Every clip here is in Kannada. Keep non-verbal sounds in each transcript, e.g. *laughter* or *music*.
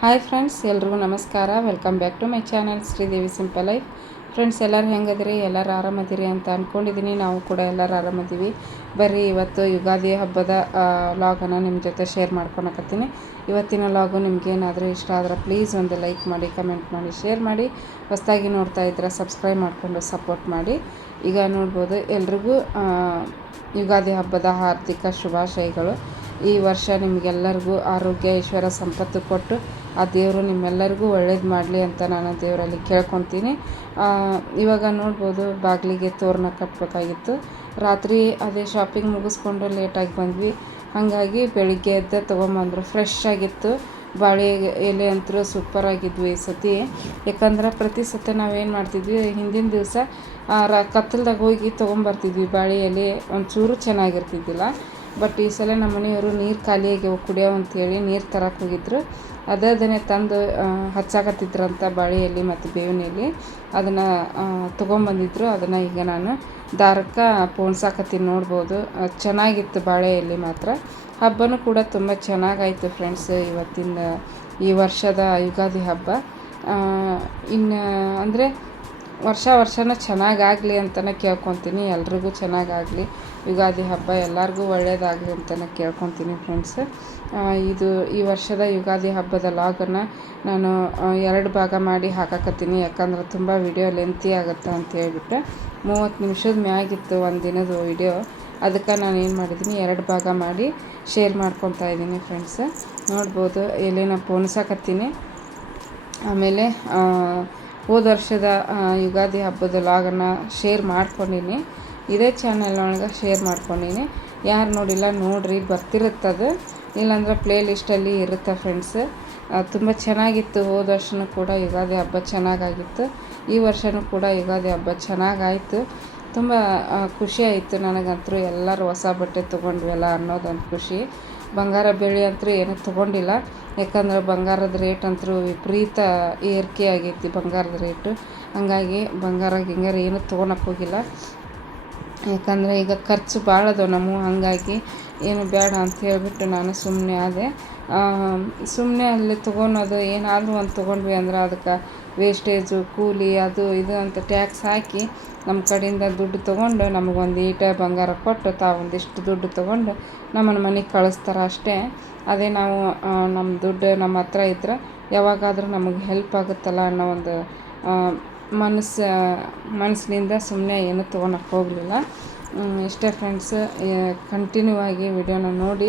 ಹಾಯ್ ಫ್ರೆಂಡ್ಸ್ ಎಲ್ರಿಗೂ ನಮಸ್ಕಾರ. Welcome back to my channel Sridevi simple life friends ಎಲ್ಲರೂ ಹೆಂಗದಿರಿ? ಎಲ್ಲರೂ ಆರಾಮದಿರಿ ಅಂತ ಅಂದ್ಕೊಂಡಿದ್ದೀನಿ ನಾವು ಕೂಡ ಎಲ್ಲರೂ ಆರಾಮದೀವಿ. ಬರ್ರಿ, ಇವತ್ತು ಯುಗಾದಿ ಹಬ್ಬದ ಲಾಗನ್ನು ನಿಮ್ಮ ಜೊತೆ ಶೇರ್ ಮಾಡ್ಕೊಳಕತ್ತೀನಿ. ಇವತ್ತಿನ ಲಾಗು ನಿಮ್ಗೇನಾದರೂ ಇಷ್ಟ ಆದರೆ ಪ್ಲೀಸ್ ಒಂದು ಲೈಕ್ ಮಾಡಿ ಕಮೆಂಟ್ ಮಾಡಿ ಶೇರ್ ಮಾಡಿ. ಹೊಸದಾಗಿ ನೋಡ್ತಾ ಇದ್ರೆ ಸಬ್ಸ್ಕ್ರೈಬ್ ಮಾಡಿಕೊಂಡು ಸಪೋರ್ಟ್ ಮಾಡಿ. ಈಗ ನೋಡ್ಬೋದು, ಎಲ್ರಿಗೂ ಯುಗಾದಿ ಹಬ್ಬದ ಹಾರ್ದಿಕ ಶುಭಾಶಯಗಳು. ಈ ವರ್ಷ ನಿಮಗೆಲ್ಲರಿಗೂ ಆರೋಗ್ಯ ಈಶ್ವರ ಸಂಪತ್ತು ಕೊಟ್ಟು ಆ ದೇವರು ನಿಮ್ಮೆಲ್ಲರಿಗೂ ಒಳ್ಳೇದು ಮಾಡಲಿ ಅಂತ ನಾನು ದೇವರಲ್ಲಿ ಕೇಳ್ಕೊತೀನಿ. ಇವಾಗ ನೋಡ್ಬೋದು ಬಾಗಿಲಿಗೆ ತೋರಣ ಕಟ್ಟಬೇಕಾಗಿತ್ತು ರಾತ್ರಿ ಅದೇ ಶಾಪಿಂಗ್ ಮುಗಿಸ್ಕೊಂಡು ಲೇಟಾಗಿ ಬಂದ್ವಿ. ಹಾಗಾಗಿ ಬೆಳಿಗ್ಗೆ ಎದ್ದ ತೊಗೊಂಬಂದ್ರು. ಫ್ರೆಶ್ ಆಗಿತ್ತು. ಬಾಳೆ ಎಲೆ ಅಂತೂ ಆಗಿದ್ವಿ ಈ ಸತಿ. ಯಾಕಂದ್ರೆ ಪ್ರತಿ ಸತಿ ನಾವೇನು ಮಾಡ್ತಿದ್ವಿ, ಹಿಂದಿನ ದಿವಸ ರ, ಕತ್ತಲ್ದಾಗ ಹೋಗಿ ತೊಗೊಂಬರ್ತಿದ್ವಿ ಬಾಳೆ ಎಲೆ. ಒಂಚೂರು ಚೆನ್ನಾಗಿರ್ತಿದ್ದಿಲ್ಲ. ಬಟ್ ಈ ಸಲ ನಮ್ಮ ಮನೆಯವರು ನೀರು ಖಾಲಿಯಾಗಿ ಕುಡಿಯೋ ಅಂತೇಳಿ ನೀರು ತರಕ್ಕೆ ಹೋಗಿದ್ರು. ಅದೇ ಅದನ್ನೇ ತಂದು ಹಚ್ಚಾಕತ್ತಿದ್ರಂಥ ಬಾಳೆ ಎಲೆ ಮತ್ತು ಬೇವಿನ ಎಲೆ ಅದನ್ನು ತೊಗೊಂಬಂದಿದ್ರು. ಅದನ್ನು ಈಗ ನಾನು ದಾರಕ್ಕೆ ಪೋಣ್ಸಾಕತ್ತೀನಿ ನೋಡ್ಬೋದು. ಚೆನ್ನಾಗಿತ್ತು ಬಾಳೆ ಎಲೆ ಮಾತ್ರ. ಹಬ್ಬನೂ ಕೂಡ ತುಂಬ ಚೆನ್ನಾಗಾಯಿತು ಫ್ರೆಂಡ್ಸ್ ಇವತ್ತಿನ, ಈ ವರ್ಷದ ಯುಗಾದಿ ಹಬ್ಬ. ಇನ್ನು, ಅಂದರೆ ವರ್ಷ ವರ್ಷನೂ ಚೆನ್ನಾಗಾಗಲಿ ಅಂತಲೇ ಕೇಳ್ಕೊತೀನಿ. ಎಲ್ರಿಗೂ ಚೆನ್ನಾಗಾಗಲಿ. ಯುಗಾದಿ ಹಬ್ಬ ಎಲ್ಲರಿಗೂ ಒಳ್ಳೆಯದಾಗಲಿ ಅಂತಲೇ ಕೇಳ್ಕೊತೀನಿ ಫ್ರೆಂಡ್ಸ್. ಇದು ಈ ವರ್ಷದ ಯುಗಾದಿ ಹಬ್ಬದ ಲಾಗನ್ನು ನಾನು ಎರಡು ಭಾಗ ಮಾಡಿ ಹಾಕಾಕತ್ತೀನಿ. ಯಾಕಂದ್ರೆ ತುಂಬ ವಿಡಿಯೋ ಲೆಂತಿ ಆಗುತ್ತೆ ಅಂತ ಹೇಳ್ಬಿಟ್ಟು ಮೂವತ್ತು ನಿಮಿಷದ ಮ್ಯಾಗಿತ್ತು ಒಂದು ದಿನದ ವಿಡಿಯೋ ಅದಕ್ಕೆ ನಾನು ಏನು ಮಾಡಿದ್ದೀನಿ, ಎರಡು ಭಾಗ ಮಾಡಿ ಶೇರ್ ಮಾಡ್ಕೊತಾ ಇದ್ದೀನಿ ಫ್ರೆಂಡ್ಸ್ ನೋಡ್ಬೋದು ಎಲೆನ ಪೋಣಿಸಾಕತ್ತೀನಿ ಆಮೇಲೆ ಹೋದ ವರ್ಷದ ಯುಗಾದಿ ಹಬ್ಬದ ಲಾಗನ್ನು ಶೇರ್ ಮಾಡ್ಕೊಂಡೀನಿ. ಇದೇ ಚಾನಲ್ ಒಳಗೆ ಶೇರ್ ಮಾಡ್ಕೊಂಡೀನಿ. ಯಾರು ನೋಡಿಲ್ಲ ನೋಡ್ರಿ, ಬರ್ತಿರುತ್ತದು. ಇಲ್ಲಾಂದ್ರೆ ಪ್ಲೇ ಲಿಸ್ಟಲ್ಲಿ ಇರುತ್ತೆ ಫ್ರೆಂಡ್ಸ್. ತುಂಬ ಚೆನ್ನಾಗಿತ್ತು. ಹೋದ ವರ್ಷನೂ ಕೂಡ ಯುಗಾದಿ ಹಬ್ಬ ಚೆನ್ನಾಗಾಗಿತ್ತು. ಈ ವರ್ಷವೂ ಕೂಡ ಯುಗಾದಿ ಹಬ್ಬ ಚೆನ್ನಾಗಾಯಿತು. ತುಂಬ ಖುಷಿಯಾಯಿತು ನನಗಂತೂ ಎಲ್ಲರೂ ಹೊಸ ಬಟ್ಟೆ ತೊಗೊಂಡ್ವಲ್ಲ ಅನ್ನೋದೊಂದು ಖುಷಿ. ಬಂಗಾರ ಬೆಳ್ಳಿ ಅಂತೂ ಏನೂ ತೊಗೊಂಡಿಲ್ಲ. ಯಾಕಂದ್ರೆ ಬಂಗಾರದ ರೇಟ್ ಅಂತೂ ವಿಪರೀತ ಏರಿಕೆ ಆಗೈತಿ ಬಂಗಾರದ ರೇಟು. ಹಂಗಾಗಿ ಬಂಗಾರ ಗಿಂಗಾರ ಏನೂ ತೊಗೊಳಕ್ಕೆ ಹೋಗಿಲ್ಲ. ಯಾಕಂದರೆ ಈಗ ಖರ್ಚು ಭಾಳ ಅದಾವೆ ನಮ್ಮ. ಹಾಗಾಗಿ ಏನು ಬೇಡ ಅಂತ ಹೇಳಿಬಿಟ್ಟು ನಾನು ಸುಮ್ಮನೆ ಆದೆ. ಸುಮ್ಮನೆ ಅಲ್ಲಿ ತೊಗೊಳೋದು, ಏನಾದರೂ ಒಂದು ತೊಗೊಂಡ್ವಿ ಅಂದ್ರೆ ಅದಕ್ಕೆ ವೇಸ್ಟೇಜು ಕೂಲಿ, ಅದು ಇದು ಅಂತ ಟ್ಯಾಕ್ಸ್ ಹಾಕಿ ನಮ್ಮ ಕಡೆಯಿಂದ ದುಡ್ಡು ತೊಗೊಂಡು ನಮಗೊಂದು ಈಟ ಬಂಗಾರ ಕೊಟ್ಟು ತಾವೊಂದಿಷ್ಟು ದುಡ್ಡು ತೊಗೊಂಡು ನಮ್ಮನ್ನು ಮನೆಗೆ ಕಳಿಸ್ತಾರೆ ಅಷ್ಟೇ. ಅದೇ ನಾವು ನಮ್ಮ ದುಡ್ಡು ನಮ್ಮ ಹತ್ರ ಇದ್ರೆ ಯಾವಾಗಾದರೂ ನಮಗೆ ಹೆಲ್ಪ್ ಆಗುತ್ತಲ್ಲ ಅನ್ನೋ ಒಂದು ಮನಸ್ಸು, ಮನಸ್ಸಿನಿಂದ ಸುಮ್ಮನೆ ಏನು ತೊಗೊಳಕ್ಕೆ ಹೋಗಲಿಲ್ಲ. ಇಷ್ಟೇ ಫ್ರೆಂಡ್ಸ್ ಕಂಟಿನ್ಯೂ ಆಗಿ ವಿಡಿಯೋನ ನೋಡಿ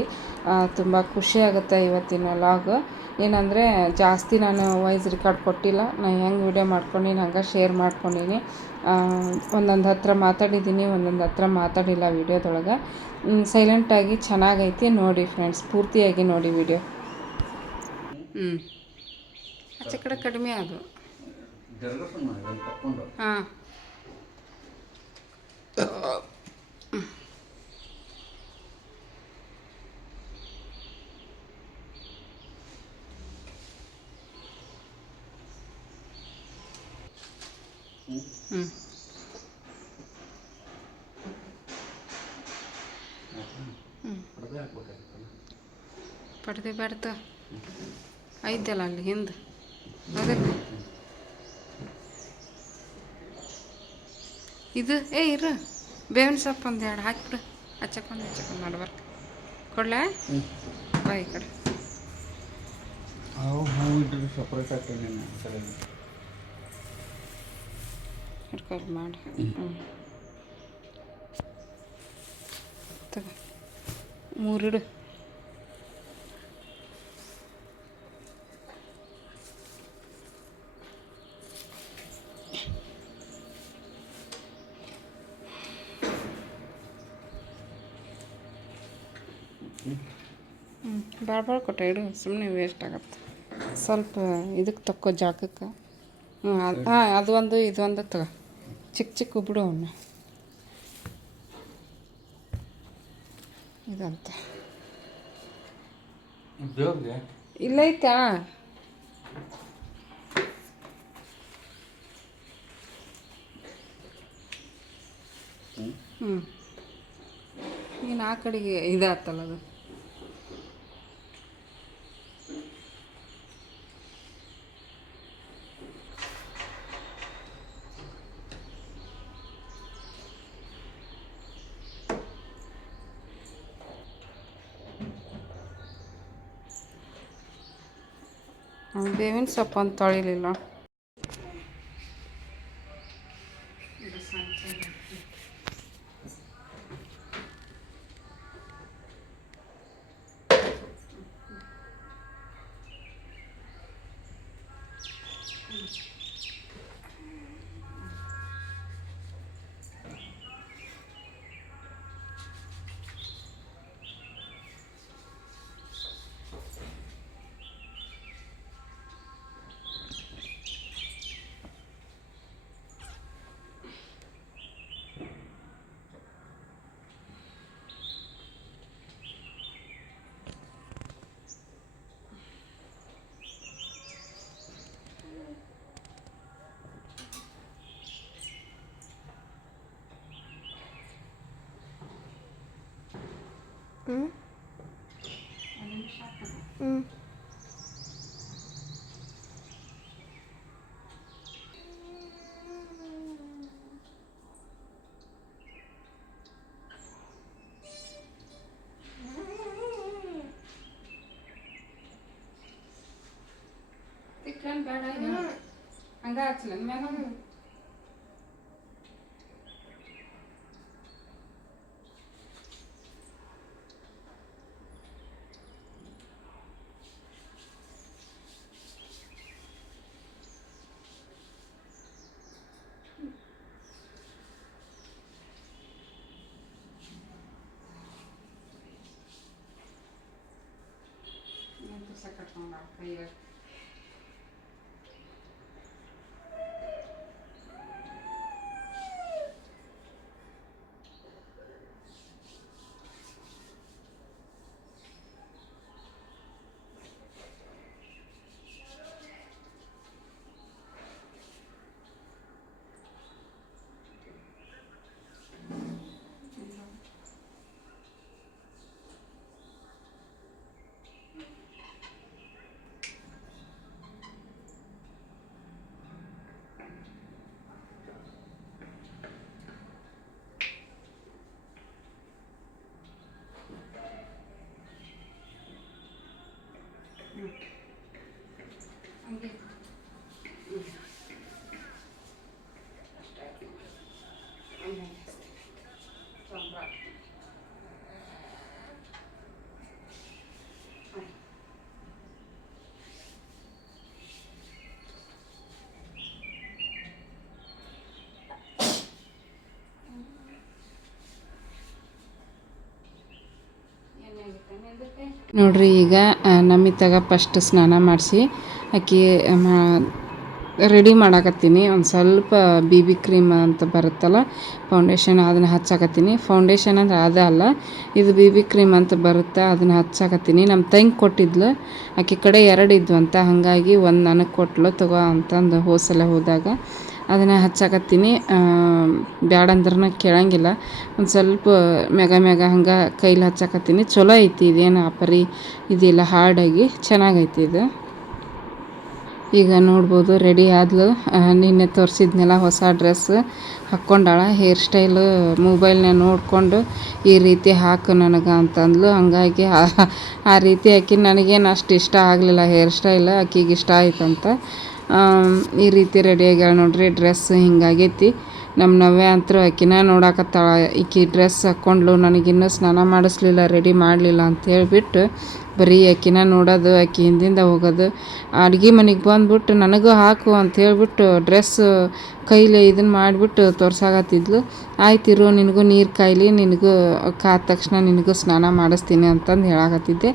ತುಂಬ ಖುಷಿ ಆಗುತ್ತೆ ಇವತ್ತಿನ ಲಾಗ್ ಏನಂದರೆ ಜಾಸ್ತಿ ನಾನು ವಾಯ್ಸ್ ರೆಕಾರ್ಡ್ ಕೊಟ್ಟಿಲ್ಲ. ನಾನು ಹೆಂಗೆ ವಿಡಿಯೋ ಮಾಡ್ಕೊಂಡೀನಿ ಹಂಗೆ ಶೇರ್ ಮಾಡ್ಕೊಂಡೀನಿ. ಒಂದೊಂದು ಹತ್ರ ಮಾತಾಡಿದ್ದೀನಿ ಒಂದೊಂದು ಹತ್ರ ಮಾತಾಡಿಲ್ಲ ವಿಡಿಯೋದೊಳಗೆ ಸೈಲೆಂಟಾಗಿ ಚೆನ್ನಾಗೈತಿ ನೋಡಿ ಫ್ರೆಂಡ್ಸ್ ಪೂರ್ತಿಯಾಗಿ ನೋಡಿ ವಿಡಿಯೋ ಹ್ಞೂ ಆಚೆ ಕಡೆ ಕಡಿಮೆ ಅದು. ಹಾಂ ಹ್ಞೂ ಪಡ್ದೆ ಬೇಡ್ತ ಐತಲ್ಲ ಅಲ್ಲಿ ಹಿಂದೆ? ಅದಕ್ಕೆ ಇದು ಏ ಇರ. ಬೇವಿನ ಸೊಪ್ಪು ಒಂದು ಎರಡು ಹಾಕಿಬಿಡು. ಹಚ್ಚಕೊಂಡು ಹಚ್ಚಕೊಂಡು ಮಾಡ್ಬಾರ್ದು ಕೊಡ್ಲಾ? ಬಾಯಿ ಕಡೆ. ಸಪ್ರೇಟ್ ಹಿಡ್ಕೊಂಡು ಮಾಡಿ. ಹ್ಞೂ ತಗೋ. ಮೂರಿಡು ಹ್ಞೂ ಭಾಳ ಭಾಳ ಕೊಟ್ಟೆ ಇಡು ಸುಮ್ಮನೆ ವೇಸ್ಟ್ ಆಗುತ್ತೆ. ಸ್ವಲ್ಪ ಇದಕ್ಕೆ ತಕ್ಕೋ ಜಾಗಕ್ಕೆ. ಹ್ಞೂ ಹಾಂ ಅದು ಒಂದು ಇದು ಒಂದು ತಗೋ. ಚಿಕ್ಕ ಚಿಕ್ಕ ಬಿಡು ಅವನ್ನ. ಇದಂತ. ಇಲ್ಲ ಐತಾ? ಹ್ಞೂ ನೀನು ಆ ಕಡೆಗೆ ಇದಾತಲ್ಲ ಅದು. ಬೇವಿನ ಸೊಪ್ಪು ಅಂತ ತೊಳಿಲಿಲ್ಲ. ತಿಕ್ಕನ್ ಬೇಡ ಹಂಗ ಹಚ್ಚಲ ಮ್ಯಾಗ ಕಟ್ಕೊಂಡ ಕೈಯಾಗ ಹಂಗೆ ನೋಡ್ರಿ ಈಗ ನಮಿತಾಗ ಫಸ್ಟ್ ಸ್ನಾನ ಮಾಡಿಸಿ ಆಕಿ ರೆಡಿ ಮಾಡಾಕತ್ತೀನಿ. ಒಂದು ಸ್ವಲ್ಪ ಬಿ ಬಿ ಕ್ರೀಮ್ ಅಂತ ಬರುತ್ತಲ್ಲ ಫೌಂಡೇಶನ್ ಅದನ್ನು ಹಚ್ಚಾಕತ್ತೀನಿ. ಫೌಂಡೇಶನ್ ಅಂದ್ರೆ ಅದೇ ಅಲ್ಲ, ಇದು ಬಿ ಬಿ ಕ್ರೀಮ್ ಅಂತ ಬರುತ್ತೆ, ಅದನ್ನು ಹಚ್ಚಾಕತ್ತೀನಿ. ನಮ್ಮ ತಂಗಿ ಕೊಟ್ಟಿದ್ಲು ಆಕೆ ಕಡೆ ಎರಡು ಇದ್ವಂತ, ಹಾಗಾಗಿ ಒಂದು ನನಗೆ ಕೊಟ್ಲು, ತಗೋ ಅಂತಂದು ಹೋಸಲ ಹೋದಾಗ. ಅದನ್ನು ಹಚ್ಚಾಕತ್ತೀನಿ. ಬ್ಯಾಡ ಅಂದ್ರೂ ಕೇಳಂಗಿಲ್ಲ. ಒಂದು ಸ್ವಲ್ಪ ಮೆಗ ಮೆಗ ಹಂಗೆ ಕೈಲಿ ಹಚ್ಚಾಕತ್ತೀನಿ. ಚಲೋ ಐತಿ, ಇದೇನು ಅಪರಿ, ಇದಿಲ್ಲ ಹಾರ್ಡಾಗಿ. ಚೆನ್ನಾಗೈತಿ ಇದು. ಈಗ ನೋಡ್ಬೋದು ರೆಡಿ ಆದ್ಲು. ನಿನ್ನೆ ತೋರಿಸಿದ್ನೆಲ್ಲ ಹೊಸ ಡ್ರೆಸ್. ಹಾಕ್ಕೊಂಡಾಳ. ಹೇರ್ ಸ್ಟೈಲು ಮೊಬೈಲ್ನ ನೋಡಿಕೊಂಡು ಈ ರೀತಿ ಹಾಕು ನನಗೆ ಅಂತಂದ್ಲು. ಹಂಗಾಗಿ ಆ- ರೀತಿ ಆಕಿ ನನಗೇನು ಅಷ್ಟು ಇಷ್ಟ ಆಗಲಿಲ್ಲ ಹೇರ್ ಸ್ಟೈಲ್. ಆಕಿಗೆ ಇಷ್ಟ ಆಯ್ತಂತ. ಈ ರೀತಿ ರೆಡಿ ಆಗ್ಯಾಳ ನೋಡ್ರಿ ಡ್ರೆಸ್ ಹಿಂಗಾಗೈತಿ. ನಮ್ಮ ನವ್ಯ ಅಂತರೂ ಆಕಿನ ನೋಡಾಕತ್ತಾಳ. ಈಕಿ ಡ್ರೆಸ್ ಹಾಕ್ಕೊಂಡ್ಲು ನನಗಿನ್ನೂ ಸ್ನಾನ ಮಾಡಿಸ್ಲಿಲ್ಲ ರೆಡಿ ಮಾಡಲಿಲ್ಲ ಅಂತ ಹೇಳ್ಬಿಟ್ಟು ಬರೀ ಆಕಿನ ನೋಡೋದು ಆಕಿ ಹಿಂದಿಂದ ಹೋಗೋದು. ಅಡುಗೆ ಮನೆಗೆ ಬಂದ್ಬಿಟ್ಟು ನನಗೂ ಹಾಕು ಅಂತ ಹೇಳ್ಬಿಟ್ಟು ಡ್ರೆಸ್ ಕೈಲಿ ಇದನ್ನು ಮಾಡಿಬಿಟ್ಟು ತೋರ್ಸಾಕತ್ತಿದ್ಲು. ಆಯ್ತಿರು ನಿನಗೂ ನೀರು ಕಾಯ್ಲಿ, ನಿನಗೂ ಕಾದ ತಕ್ಷಣ ನಿನಗೂ ಸ್ನಾನ ಮಾಡಿಸ್ತೀನಿ ಅಂತಂದು ಹೇಳಾಕತ್ತಿದ್ದೆ.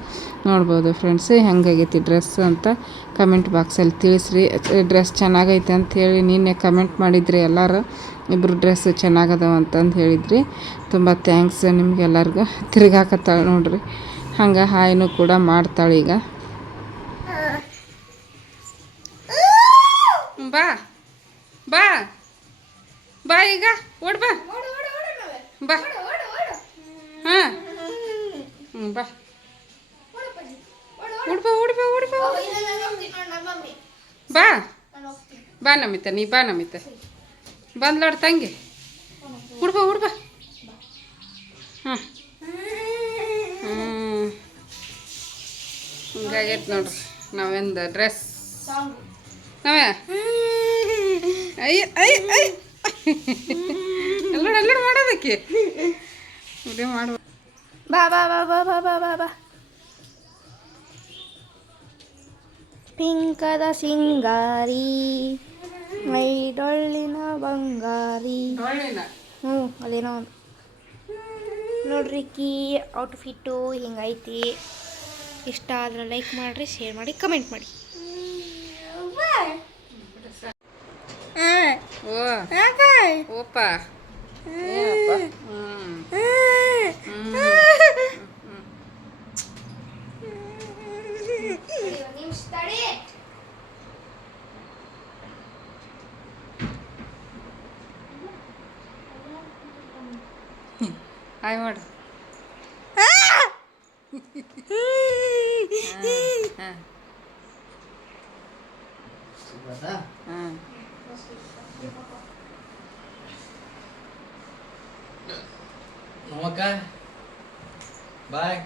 ನೋಡ್ಬೋದು ಫ್ರೆಂಡ್ಸ್, ಹೆಂಗಾಗೈತಿ ಡ್ರೆಸ್ ಅಂತ ಕಮೆಂಟ್ ಬಾಕ್ಸಲ್ಲಿ ತಿಳಿಸ್ರಿ. ಡ್ರೆಸ್ ಚೆನ್ನಾಗೈತೆ ಅಂತ ಹೇಳಿ ನಿನ್ನೆ ಕಮೆಂಟ್ ಮಾಡಿದ್ರಿ ಎಲ್ಲರೂ. ಇಬ್ಬರು ಡ್ರೆಸ್ ಚೆನ್ನಾಗದಾವ ಅಂತಂದು ಹೇಳಿದ್ರಿ. ತುಂಬ ಥ್ಯಾಂಕ್ಸ್ ನಿಮ್ಗೆಲ್ಲರಿಗೂ. ತಿರ್ಗಾಕತ್ತಾಳೆ ನೋಡ್ರಿ. ಹಂಗೆ ಹಾಯಿನೂ ಕೂಡ ಮಾಡ್ತಾಳೆ ಈಗ. ಬಾ ಬಾ ಬಾ ಈಗ, ಓಡ್ ಬಾ. ಬಾ. ಹಾಂ. ಬಾ. ಉಡ್ಬಾ ಉಡ್ಬಾ ಉಡ್ಬಾ ಬಾ ಬಾ. ನಮಿತ, ನೀ ಬಾ ನಮಿತ. ಬಂದ್ಲಾಡ್ ತಂಗಿ. ಉಡ್ಬಾ ಉಡ್ಬಾ ಹಾಂ. ಹಿಂಗಾಗೈತೆ ನೋಡ್ರಿ. ನಾವಿಂದ ಡ್ರೆಸ್ ಸಾಂಗ್ ನಾವೇ? ಅಯ್ಯ ಅಯ್ಯ ಅಯ್ಯ. ಎಲ್ಲೋಡು ಎಲ್ಲೋಡು ಮಾಡೋದಕ್ಕೆ? ವಿಡಿಯೋ ಮಾಡುವ. ಬಾ ಬಾ ಬಾ ಬಾ ಬಾ ಬಾ ಬಾ ಬಾ. ಪಿಂಕದ ಸಿಂಗಾರಿ ಮೈಡೊಳ್ಳಿನ ಬಂಗಾರಿ. ಹ್ಞೂ ಅದೇನೋ ಒಂದು. ನೋಡ್ರಿ ಕೀ ಔಟ್ಫಿಟ್ಟು ಹಿಂಗೈತಿ. ಇಷ್ಟ ಆದ್ರೆ ಲೈಕ್ ಮಾಡಿರಿ ಶೇರ್ ಮಾಡಿ ಕಮೆಂಟ್ ಮಾಡಿ. ಆಯ್ ಓಪ ಮಾಡು ಹಾಂ ಹಾಂ ನಮ್ಮಕ್ಕ ಬಾಯ್.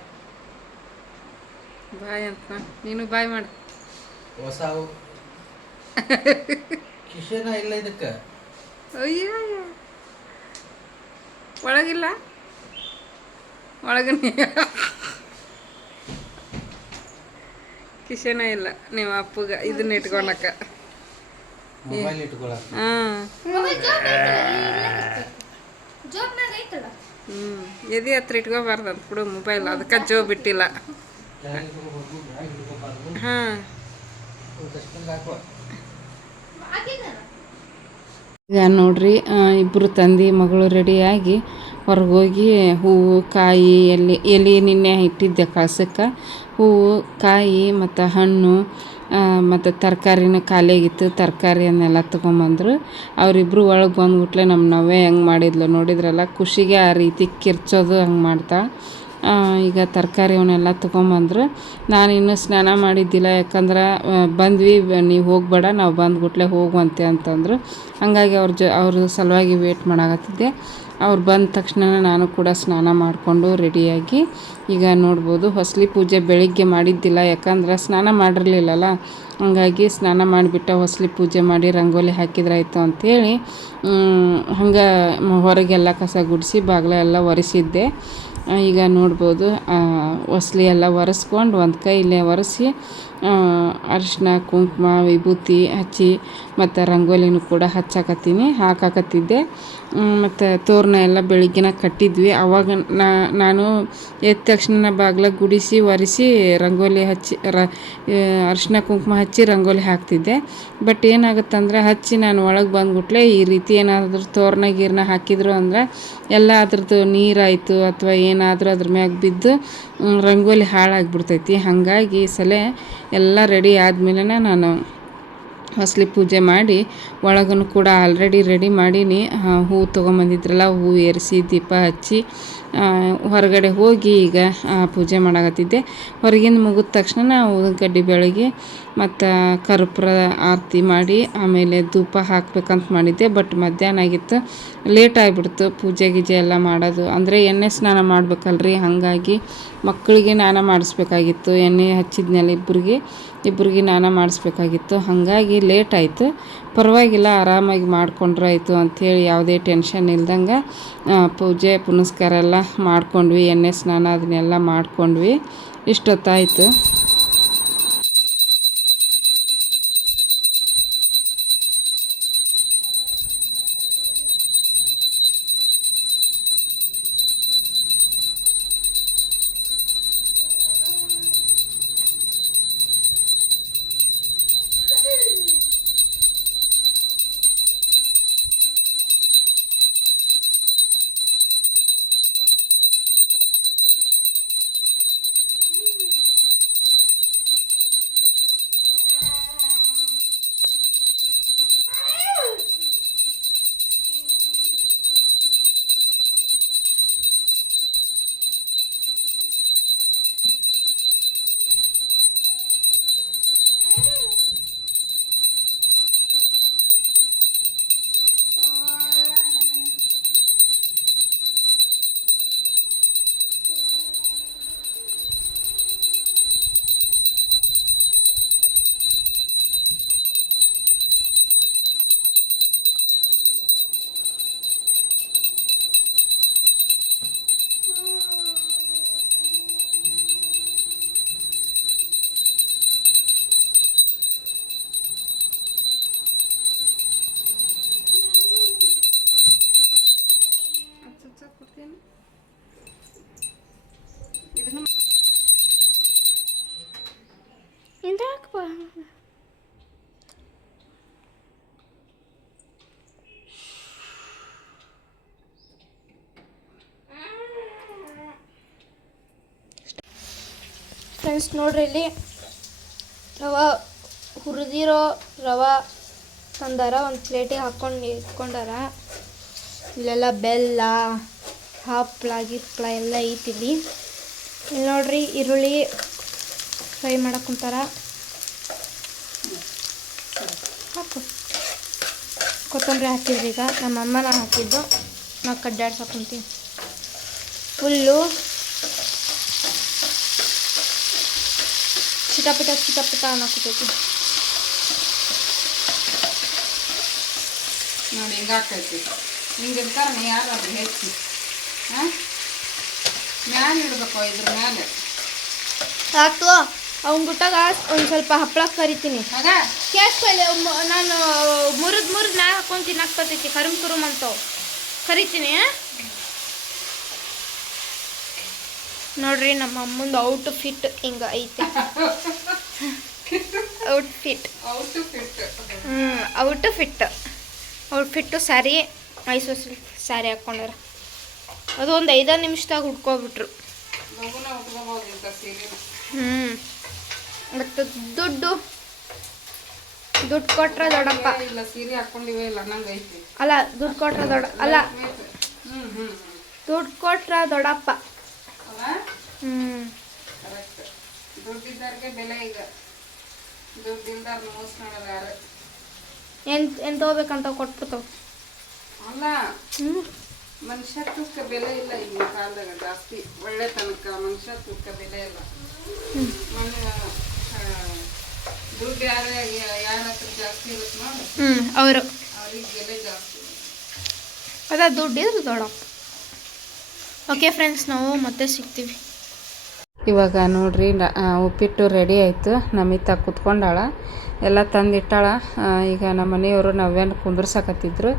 ಬಾಯ್ ಅಂತ ನೀನು ಬಾಯ್ ಮಾಡು. ಹೊಸ ಕಿಶನ ಇಲ್ಲ ಇದಕ್ಕೆ? ಅಯ್ಯೋ ಒಳಗಿಲ್ಲ. ಒಳಗ ಕಿಶನ ಇಲ್ಲ ನೀವು ಅಪ್ಪಗ ಇದನ್ನ ಇಟ್ಕೊಳಕ. ಮೊಬೈಲ್ ಎದೆ ಹತ್ರ ಇಟ್ಕೋಬಾರ್ದು ಅಂತ ಬಿಡು ಮೊಬೈಲ್ ಅದಕ್ಕೆ ಜೋ ಬಿಟ್ಟಿಲ್ಲ ಹಾಂ. ಈಗ ನೋಡ್ರಿ ಇಬ್ಬರು ತಂದಿ ಮಗಳು ರೆಡಿಯಾಗಿ ಹೊರಗೆ ಹೋಗಿ ಹೂವು, ಕಾಯಿ ಎಲೆ ಎಲೆ ನಿನ್ನೆ ಇಟ್ಟಿದ್ದೆ ಕಳ್ಸಕ್ಕೆ. ಹೂವು, ಕಾಯಿ ಮತ್ತು ಹಣ್ಣು ಮತ್ತು ತರಕಾರಿನೂ ಖಾಲಿಯಾಗಿತ್ತು. ತರಕಾರಿಯನ್ನೆಲ್ಲ ತೊಗೊಂಬಂದರು. ಅವರಿಬ್ಬರು ಒಳಗೆ ಬಂದ್ಬಿಟ್ಲೆ ನಮ್ಮ ನವ್ವೆ ಹೆಂಗೆ ಮಾಡಿದ್ಲು ನೋಡಿದ್ರಲ್ಲ, ಖುಷಿಗೆ ಆ ರೀತಿ ಕಿರ್ಚೋದು ಹಂಗೆ ಮಾಡ್ತಾ. ಈಗ ತರಕಾರಿ ಅವನ್ನೆಲ್ಲ ತೊಗೊಂಬಂದ್ರು. ನಾನು ಇನ್ನೂ ಸ್ನಾನ ಮಾಡಿದ್ದಿಲ್ಲ, ಯಾಕಂದ್ರೆ ಬಂದ್ವಿ, ನೀವು ಹೋಗಬೇಡ, ನಾವು ಬಂದ್ಬಿಟ್ಲೆ ಹೋಗುವಂತೆ ಅಂತಂದರು. ಹಾಗಾಗಿ ಅವ್ರ ಜ, ಅವ್ರ ಸಲುವಾಗಿ ವೇಟ್ ಮಾಡಾಕತ್ತಿದ್ದೆ. ಅವ್ರು ಬಂದ ತಕ್ಷಣ ನಾನು ಕೂಡ ಸ್ನಾನ ಮಾಡಿಕೊಂಡು ರೆಡಿಯಾಗಿ ಈಗ ನೋಡ್ಬೋದು ಹೊಸಲಿ ಪೂಜೆ ಬೆಳಿಗ್ಗೆ ಮಾಡಿದ್ದಿಲ್ಲ, ಯಾಕಂದ್ರೆ ಸ್ನಾನ ಮಾಡಿರಲಿಲ್ಲಲ್ಲ. ಹಂಗಾಗಿ ಸ್ನಾನ ಮಾಡಿಬಿಟ್ಟು ಹೊಸಲಿ ಪೂಜೆ ಮಾಡಿ ರಂಗೋಲಿ ಹಾಕಿದ್ರಾಯ್ತು ಅಂಥೇಳಿ ಹಂಗೆ ಹೊರಗೆಲ್ಲ ಕಸ ಗುಡಿಸಿ ಬಾಗಿಲ ಎಲ್ಲ ಒರೆಸಿದ್ದೆ. ಈಗ ನೋಡ್ಬೋದು ಹೊಸಲಿ ಎಲ್ಲ ಒರೆಸ್ಕೊಂಡು ಒಂದು ಕೈಲೇ ಒರೆಸಿ ಅರಿಶಿನ ಕುಂಕುಮ, ವಿಭೂತಿ ಹಚ್ಚಿ ಮತ್ತು ರಂಗೋಲಿನೂ ಕೂಡ ಹಚ್ಚಾಕತ್ತೀನಿ, ಹಾಕಾಕತ್ತಿದ್ದೆ. ಮತ್ತು ತೋರಣ ಎಲ್ಲ ಬೆಳಿಗ್ಗೆನ ಕಟ್ಟಿದ್ವಿ. ಅವಾಗ ನಾನು ಎದ್ದ ತಕ್ಷಣ ಬಾಗ್ಲ ಗುಡಿಸಿ ಒರೆಸಿ ರಂಗೋಲಿ ಹಚ್ಚಿ, ರ ಅರಿಶಿನ ಕುಂಕುಮ ಹಚ್ಚಿ ರಂಗೋಲಿ ಹಾಕ್ತಿದ್ದೆ. ಬಟ್ ಏನಾಗುತ್ತಂದ್ರೆ ಹಚ್ಚಿ ನಾನು ಒಳಗೆ ಬಂದ್ಬಿಟ್ಲೆ ಈ ರೀತಿ ಏನಾದರೂ ತೋರಣ ಗೀರ್ನ ಹಾಕಿದ್ರು ಅಂದ್ರೆ ಎಲ್ಲ ಅದ್ರದ್ದು ನೀರಾಯಿತು ಅಥವಾ ಏನಾದರೂ ಅದ್ರ ಮ್ಯಾಗ ಬಿದ್ದು ರಂಗೋಲಿ ಹಾಳಾಗಿಬಿಡ್ತೈತಿ. ಹಾಗಾಗಿ ಸಲ ಎಲ್ಲ ರೆಡಿ ಆದಮೇಲೆ ನಾನು ಹೊಸ್ಲಿ ಪೂಜೆ ಮಾಡಿ ಒಳಗೂ ಕೂಡ ಆಲ್ರೆಡಿ ರೆಡಿ ಮಾಡೀನಿ. ಹೂ ತೊಗೊಂಬಂದಿದ್ರಲ್ಲ, ಹೂ ಏರಿಸಿ ದೀಪ ಹಚ್ಚಿ ಹೊರಗಡೆ ಹೋಗಿ ಈಗ ಪೂಜೆ ಮಾಡಕತ್ತಿದ್ದೆ. ಹೊರಗಿಂದ ಮುಗಿದ ತಕ್ಷಣ ನಾವು ಗಡ್ಡಿ ಬೆಳಗ್ಗೆ ಮತ್ತು ಕರ್ಪೂರ ಆರತಿ ಮಾಡಿ, ಆಮೇಲೆ ಧೂಪ ಹಾಕ್ಬೇಕಂತ ಮಾಡಿದ್ದೆ. ಬಟ್ ಮಧ್ಯಾಹ್ನ ಆಗಿತ್ತು ಲೇಟ್ ಆಗಿಬಿಡ್ತು ಪೂಜೆ ಗೀಜೆ ಎಲ್ಲ ಮಾಡೋದು. ಅಂದರೆ ಎಣ್ಣೆ ಸ್ನಾನ ಮಾಡ್ಬೇಕಲ್ರಿ? ಹಾಗಾಗಿ ಮಕ್ಕಳಿಗೆ ಸ್ನಾನ ಮಾಡಿಸ್ಬೇಕಾಗಿತ್ತು. ಎಣ್ಣೆ ಹಚ್ಚಿದ್ಮೇಲೆ ಇಬ್ಬರಿಗೆ ಇಬ್ಬರಿಗೆ ಸ್ನಾನ ಮಾಡಿಸ್ಬೇಕಾಗಿತ್ತು. ಹಾಗಾಗಿ ಲೇಟ್ ಆಯಿತು. ಪರವಾಗಿಲ್ಲ, ಆರಾಮಾಗಿ ಮಾಡ್ಕೊಂಡ್ರಾಯ್ತು ಅಂಥೇಳಿ ಯಾವುದೇ ಟೆನ್ಷನ್ ಇಲ್ದಂಗೆ ಪೂಜೆ, ಪುನಸ್ಕಾರ ಎಲ್ಲ ಮಾಡ್ಕೊಂಡ್ವಿ. ಎಣ್ಣೆ, ಸ್ನಾನ ಅದನ್ನೆಲ್ಲ ಮಾಡ್ಕೊಂಡ್ವಿ. ಇಷ್ಟೊತ್ತಾಯಿತು. ಫ್ರೆಂಡ್ಸ್ ನೋಡ್ರಿ ಇಲ್ಲಿ. ರವೆ ಹುರಿದಿರೋ ರವೆ ತಂದಾರ, ಒಂದು ಪ್ಲೇಟಿಗೆ ಹಾಕ್ಕೊಂಡು ಇಟ್ಕೊಂಡಾರ. ಇಲ್ಲೆಲ್ಲ ಬೆಲ್ಲ ಹಪ್ಪಳ ಗಿಪ್ಪಳ ಎಲ್ಲ ಐತಿ ಇಲ್ಲಿ ಇಲ್ಲಿ ನೋಡ್ರಿ ಈರುಳ್ಳಿ ಫ್ರೈ ಮಾಡಕ್ಕಂತಾರ ಕುಂತಾರ. ಹಾಕು. ಕೊತ್ತಂಬರಿ ಹಾಕಿದ್ರಿ ಈಗ. ನಮ್ಮ ಅಮ್ಮನ ಹಾಕಿದ್ದು. ನಾವು ಕಡ್ಡಾಡ್ಸಕ್ಕೆ ಕುಂತೀನಿ ಫುಲ್ಲು ಚಿಟಪಿಟ ಚಿಟಪಿಟ ಅನ್ನೋಕತ್ತೈತಿ ನೋಡಿ ಹಿಂಗೆ ಹಾಕೈತಿ ಹಿಂಗೆ ಇರ್ತಾರೆ ನೀ ಯಾರು ಅದು ಹೆಚ್ಚಿ ಹಾಂ ಮ್ಯಾಲೆ ಇಡ್ಬೇಕು ಇದ್ರ ಮೇಲೆ ಸಾಕು ಅವ್ನ ಬಿಟ್ಟಾಗ ಒಂದು ಸ್ವಲ್ಪ ಹಪ್ಪಳ ಕರಿತೀನಿ ಆಗ ಕ್ಯಾಶ್ ನಾನು ಮುರಿದ್ ಮುರಿದ್ ನಾ ಹಾಕೊಂಡು ತಿನ್ನಕ್ ಬರ್ತೈತಿ ಕರುಮ್ ಕುರುಮ್ ಅಂತವ್ ಕರಿತೀನಿ ಆ? ನೋಡ್ರಿ ನಮ್ಮ ಅಮ್ಮಂದು ಔಟ್ ಫಿಟ್ ಹಿಂಗ ಐತೆ. *laughs* Out fit. Outfit. ಹ್ಞೂ outfit. Outfit sari Mysuru silk sari ಹಾಕೊಂಡ್ರ ಅದು ಒಂದು ಐದಾರು ನಿಮಿಷದಾಗ ಹುಡ್ಕೊಬಿಟ್ರು ಹ್ಞೂ ಮತ್ತು ದುಡ್ಡು ದುಡ್ಡು ಕೊಟ್ರೆ ದೊಡ್ಡಪ್ಪ. ಅಲ್ಲ ದುಡ್ಡು ಕೊಟ್ರೆ ದೊಡ್ಡ ಅಲ್ಲ. ದುಡ್ಡು ಕೊಟ್ರ ದೊಡ್ಡಪ್ಪ. ಕರೆಕ್ಟ್ ದುಡ್ಡಿದ್ದವ್ರಿಗೆ ಬೆಲೆ ಈಗ. ದುಡ್ಡಿಲ್ದಾರ ಮೋಸ ಮಾಡೋದು ಯಾರು? ಏನು ಏನು ತೊಗೋಬೇಕಂತ ಕೊಟ್ಬಿಡ್ತಾವ ಅಲ್ಲ. ಮನುಷ್ಯತ್ವಕ್ಕೆ ಬೆಲೆ ಇಲ್ಲ ಈಗಿನ ಕಾಲದಾಗ. ಜಾಸ್ತಿ ಒಳ್ಳೆ ತನಕ ಮನುಷ್ಯತ್ವಕ್ಕೆ ಬೆಲೆ ಇಲ್ಲ. ಮನ ದುಡ್ಡು ಯಾರ ಯಾರ ಹತ್ರ ಜಾಸ್ತಿ ಇರುತ್ತೆ ನೋಡಿ. ಹ್ಞೂ ಅವರು. ಅವ್ರಿಗೆ ಬೆಲೆ ಜಾಸ್ತಿ. ಅದ ದುಡ್ಡು ಇದ್ರೆ ದೊಡ್ಡಪ್ಪ. ಓಕೆ ಫ್ರೆಂಡ್ಸ್ ನಾವು ಮತ್ತೆ ಸಿಗ್ತೀವಿ. ಇವಾಗ ನೋಡ್ರಿ ಉಪ್ಪಿಟ್ಟು ರೆಡಿ ಆಯಿತು. ನಮಿತಾ ಕೂತ್ಕೊಂಡಾಳ. ಎಲ್ಲ ತಂದಿಟ್ಟಾಳ. ಈಗ ನಮ್ಮ ಮನೆಯವರು ನವ್ಯಾನ ಕುಂದ್ರಸಕತ್ತಿದ್ರು.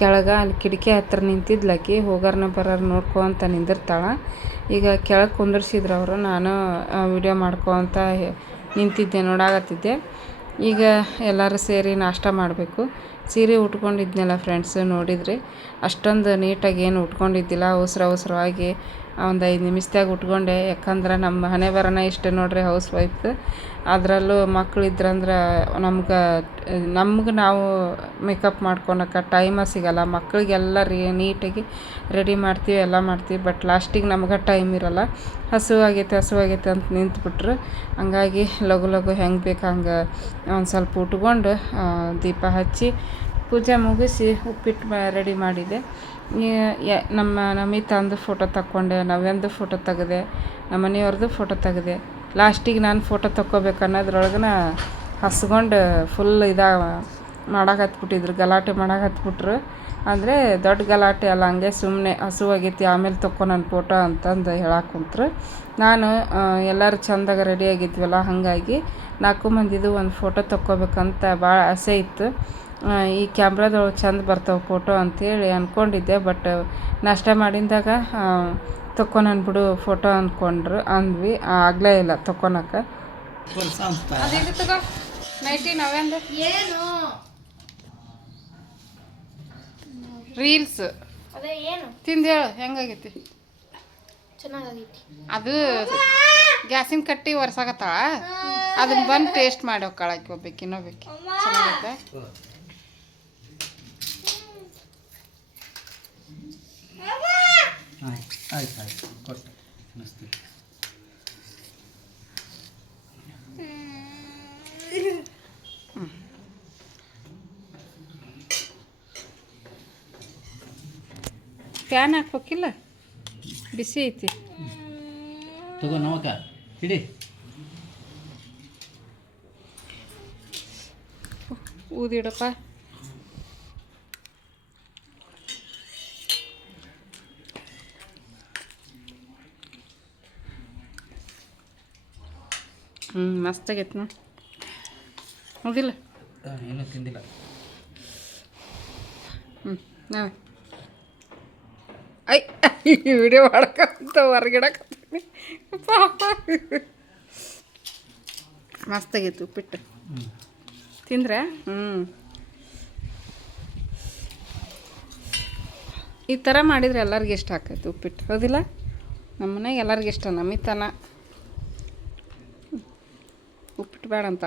ಕೆಳಗೆ ಅಲ್ಲಿ ಕಿಟಕಿ ಹತ್ರ ನಿಂತಿದ್ಲಕ್ಕಿ ಹೋಗಾರನ ಬರೋರು ನೋಡ್ಕೊ ಅಂತ ನಿಂದಿರ್ತಾಳ. ಈಗ ಕೆಳಗೆ ಕುಂದ್ರಿಸಿದ್ರು ಅವರು. ನಾನು ವಿಡಿಯೋ ಮಾಡ್ಕೊ ಅಂತ ನಿಂತಿದ್ದೆ, ನೋಡಾಕತ್ತಿದ್ದೆ. ಈಗ ಎಲ್ಲರೂ ಸೇರಿ ನಾಷ್ಟ ಮಾಡಬೇಕು. ಸೀರೆ ಉಟ್ಕೊಂಡಿದ್ನಲ್ಲ ಫ್ರೆಂಡ್ಸ್ ನೋಡಿದ್ರಿ. ಅಷ್ಟೊಂದು ನೀಟಾಗಿ ಏನು ಉಟ್ಕೊಂಡಿದ್ದಿಲ್ಲ. ಅವಸರ, ಅವಸರವಾಗಿ ಒಂದು ಐದು ನಿಮಿಷದಾಗ ಉಟ್ಕೊಂಡೆ. ಯಾಕಂದ್ರೆ ನಮ್ಮ ಹಣೆ ಬರೋಣ ಇಷ್ಟ ನೋಡ್ರಿ ಹೌಸ್ ವೈಫ್ ಅದರಲ್ಲೂ ಮಕ್ಳಿದ್ರಂದ್ರೆ ನಮ್ಗೆ ನಮ್ಗೆ ನಾವು ಮೇಕಪ್ ಮಾಡ್ಕೊಳಕ್ಕೆ ಟೈಮ ಸಿಗಲ್ಲ. ಮಕ್ಕಳಿಗೆಲ್ಲ ರೀ ನೀಟಾಗಿ ರೆಡಿ ಮಾಡ್ತೀವಿ, ಎಲ್ಲ ಮಾಡ್ತೀವಿ. ಬಟ್ ಲಾಸ್ಟಿಗೆ ನಮ್ಗೆ ಟೈಮ್ ಇರಲ್ಲ. ಹಸುವಾಗೈತೆ ಹಸುವಾಗೈತೆ ಅಂತ ನಿಂತ್ಬಿಟ್ರು. ಹಂಗಾಗಿ ಲಘು ಲಘು ಹೆಂಗೆ ಬೇಕು ಹಂಗೆ ಒಂದು ಸ್ವಲ್ಪ ಉಟ್ಕೊಂಡು ದೀಪ ಹಚ್ಚಿ ಪೂಜೆ ಮುಗಿಸಿ ಉಪ್ಪಿಟ್ಟು ರೆಡಿ ಮಾಡಿದೆ. ನಮ್ಮ ನಮಿತಾಂದು ಫೋಟೋ ತಕ್ಕೊಂಡೆ ನವ್ಯಂದು ಫೋಟೋ ತೆಗೆದೆ, ನಮ್ಮ ಮನೆಯವ್ರದ್ದು ಫೋಟೋ ತೆಗೆದೆ. ಲಾಸ್ಟಿಗೆ ನಾನು ಫೋಟೋ ತಕ್ಕೋಬೇಕು ಅನ್ನೋದ್ರೊಳಗನ ಹಸ್ಕೊಂಡು ಫುಲ್ ಇದಾಗ ಮಾಡಕ್ಕೆ ಹತ್ಬಿಟ್ಟಿದ್ರು ಗಲಾಟೆ ಮಾಡಕ್ಕೆ ಹತ್ಬಿಟ್ರು ಅಂದರೆ ದೊಡ್ಡ ಗಲಾಟೆ ಅಲ್ಲ, ಹಂಗೆ ಸುಮ್ಮನೆ ಹಸುವಾಗೈತಿ, ಆಮೇಲೆ ತಕ್ಕೊ ನನ್ನ ಫೋಟೋ ಅಂತಂದು ಹೇಳಕ್ಕೆ ಕುಂತ್ರು. ನಾನು ಎಲ್ಲರೂ ಚಂದಾಗ ರೆಡಿ ಆಗಿದ್ವಲ್ಲ, ಹಾಗಾಗಿ ನಾಲ್ಕು ಮಂದಿದು ಒಂದು ಫೋಟೋ ತಕ್ಕೋಬೇಕಂತ ಭಾಳ ಆಸೆ ಇತ್ತು. ಈ ಕ್ಯಾಮ್ರಾದೊಳಗೆ ಚಂದ ಬರ್ತವೆ ಫೋಟೋ ಅಂತೇಳಿ ಅಂದ್ಕೊಂಡಿದ್ದೆ ಬಟ್ ನಾಷ್ಟ ಮಾಡಿದಾಗ ತಕ್ಕೊನ ಬಿಡು ಫೋಟೋ ಅಂದ್ಕೊಂಡ್ರು ಅಂದ್ವಿ. ಆಗಲೇ ಇಲ್ಲ ತಕ್ಕೊನಕ್ಕೆ ಅದಿದು ತಗೋ? ನೈಟಿ ನಾವೆಂದು ಏನು? ರೀಲ್ಸ್ ಅದೇ ಏನು? ತಿಂದು ಹೇಳು ಹೆಂಗಾಗೈತಿ? ಅದು ಗ್ಯಾಸಿನ ಕಟ್ಟಿ ಒರ್ಸಾಕತ್ತಾಳ. ಅದನ್ನ ಬಂದು ಟೇಸ್ಟ್ ಮಾಡಿ ಹೋಗ್ಕಾಳಕ್ಕೆ ಹೋಗ್ಬೇಕು ಇನ್ನೋಬೇಕು ಚೆನ್ನಾಗೈತೆ? ಆಯ್ತು ಆಯ್ತು ಆಯ್ತು. ಕೊಟ್ಟು ಮಸ್ತಿ ಫ್ಯಾನ್ ಹಾಕ್ಬೇಕಿಲ್ಲ ಬಿಸಿ ಐತಿ. ತಗೋ ನಮಕ ಹಿಡಿ. ಊದಿಡಪ್ಪ. ಹ್ಞೂ ಮಸ್ತ್ ಆಗೈತೆ ನೋಡಿ ಹೌದಿಲ್ಲ ಏನೂ ತಿಂದಿಲ್ಲ. ಹ್ಞೂ ನಾವೇ. ಐ ವಿಡಿಯೋ ಮಾಡ್ಕೊಂತ ಹೊರಗಿಡಕತ್ತೀನಿ. ಪಾಪ. ಮಸ್ತಾಗೈತೆ ಉಪ್ಪಿಟ್ಟು. ತಿಂದ್ರೆ? ಹ್ಞೂ ಈ ಥರ ಮಾಡಿದ್ರೆ ಎಲ್ಲರಿಗೂ ಇಷ್ಟ ಆಕೈತೆ ಉಪ್ಪಿಟ್ಟು. ಹೌದಿಲ್ಲ? ನಮ್ಮ ಮನೆಗೆ ಎಲ್ಲರಿಗೂ ಇಷ್ಟ ನಮಿತನ. ಉಪ್ಪಿಟ್ಟು ಬೇಡ ಅಂತ.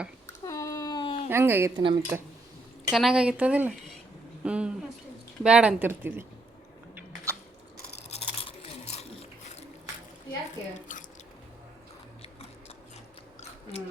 ಹೆಂಗಾಗೈತಿ ನಮಿತ ಚೆನ್ನಾಗಾಗಿತ್ತದಿಲ್ಲ? ಹ್ಞೂ ಬೇಡ ಅಂತಿರ್ತೀವಿ. ಯಾಕೆ? ಹ್ಞೂ